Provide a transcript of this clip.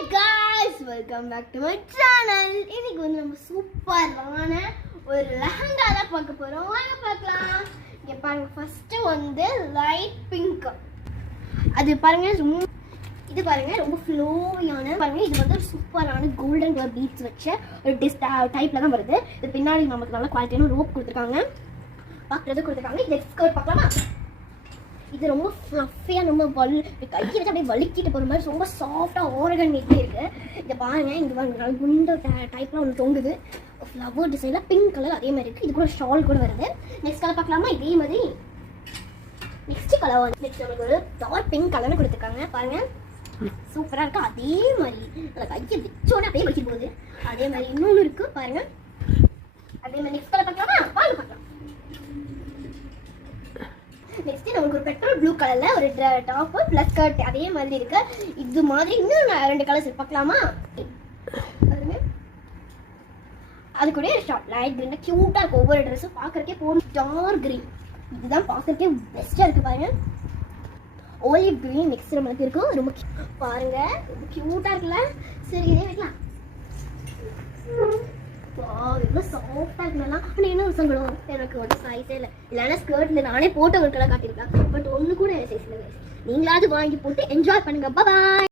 Hi guys, welcome back to my channel. இன்னைக்கு வந்து நம்ம சூப்பரான ஒரு லெஹங்கா தான் பார்க்க போறோம். வாங்க பார்க்கலாம். இங்க பாருங்க, ஃபர்ஸ்ட் வந்து லைட் பிங்க். அது பாருங்க, இது பாருங்க ரொம்ப ஃப்ளோவியான பாருங்க. இது வந்து ஒரு சூப்பரான கோல்டன் கலர் பீட்ஸ் வச்ச ஒரு டைப்ல தான் வருது. இது பின்னாடி நமக்கு நல்ல குவாலிட்டியான ரோப் கொடுத்துருக்காங்க, பார்க்கறது கொடுத்துருக்காங்க. இது ஸ்கர்ட் பார்க்கலாமா? இது ரொம்ப ஃப்ளஃபியாக ரொம்ப கையை வச்சு அப்படியே வலிக்கிட்டு போகிற மாதிரி ரொம்ப சாஃப்டாக ஓரகன் நெட்டி இருக்குது. இதை பாருங்கள், இங்கே பாருங்க குண்டு டைப்லாம் ஒன்று தொங்குது. ஃப்ளவர் டிசைனில் பிங்க் கலர் அதே மாதிரி இருக்குது. இது கூட ஷால் கூட வருது. நெக்ஸ்ட் கலர் பார்க்கலாமா? இதே மாதிரி நெக்ஸ்ட் கலர் வந்து நெக்ஸ்ட் நமக்கு ஒரு டார்க் பிங்க் கலர்னு கொடுத்துருக்காங்க. பாருங்கள், சூப்பராக இருக்குது. அதே மாதிரி அதில் கையை வச்சோடனே அப்படியே வச்சு போகுது. அதே மாதிரி இன்னொன்று இருக்குது பாருங்கள். அதே மாதிரி நெக்ஸ்ட் கலர் பார்க்கலாமா? வாங்க பார்க்கலாம். நெக்ஸ்ட் நமக்கு ஒரு பெட்ரோல் ப்ளூ கலர்ல ஒரு டாப் பிளஸ் ஸ்கர்ட் அதே மாதிரி இருக்கு. இது மாதிரி இன்னும் ரெண்டு கலர்ஸ் பார்க்கலாமா? அது கூட ஷார்ட் லைட் கிரீன் கியூட்டா இருக்கு. ஒவ்வொரு ட்ரெஸ்ஸும் பார்க்கறதுக்கே போகும். டார்க் கிரீன் இதுதான் பார்க்கறதுக்கே பெஸ்டா இருக்கு. பாருங்க, ஓலிவ் கிரீன் மிக்ஸ்டு மாதிரி இருக்கும். ரொம்ப பாருங்க, ரொம்ப கியூட்டா இருக்குல்ல. சரி, இதே வைக்கலாம். எவ்வளோ சாஃப்டாக இருக்குலாம். ஆனால் என்ன ஒரு சங்கடம், எனக்கு ஒரு சைஸே இல்லை. இல்லைன்னா ஸ்கர்ட்டில் நானே போட்டு உங்களுக்கெல்லாம் காட்டியிருக்கேன். பட் ஒன்று கூட சைஸில். நீங்களாவது வாங்கி போட்டு என்ஜாய் பண்ணுங்க. பாய்.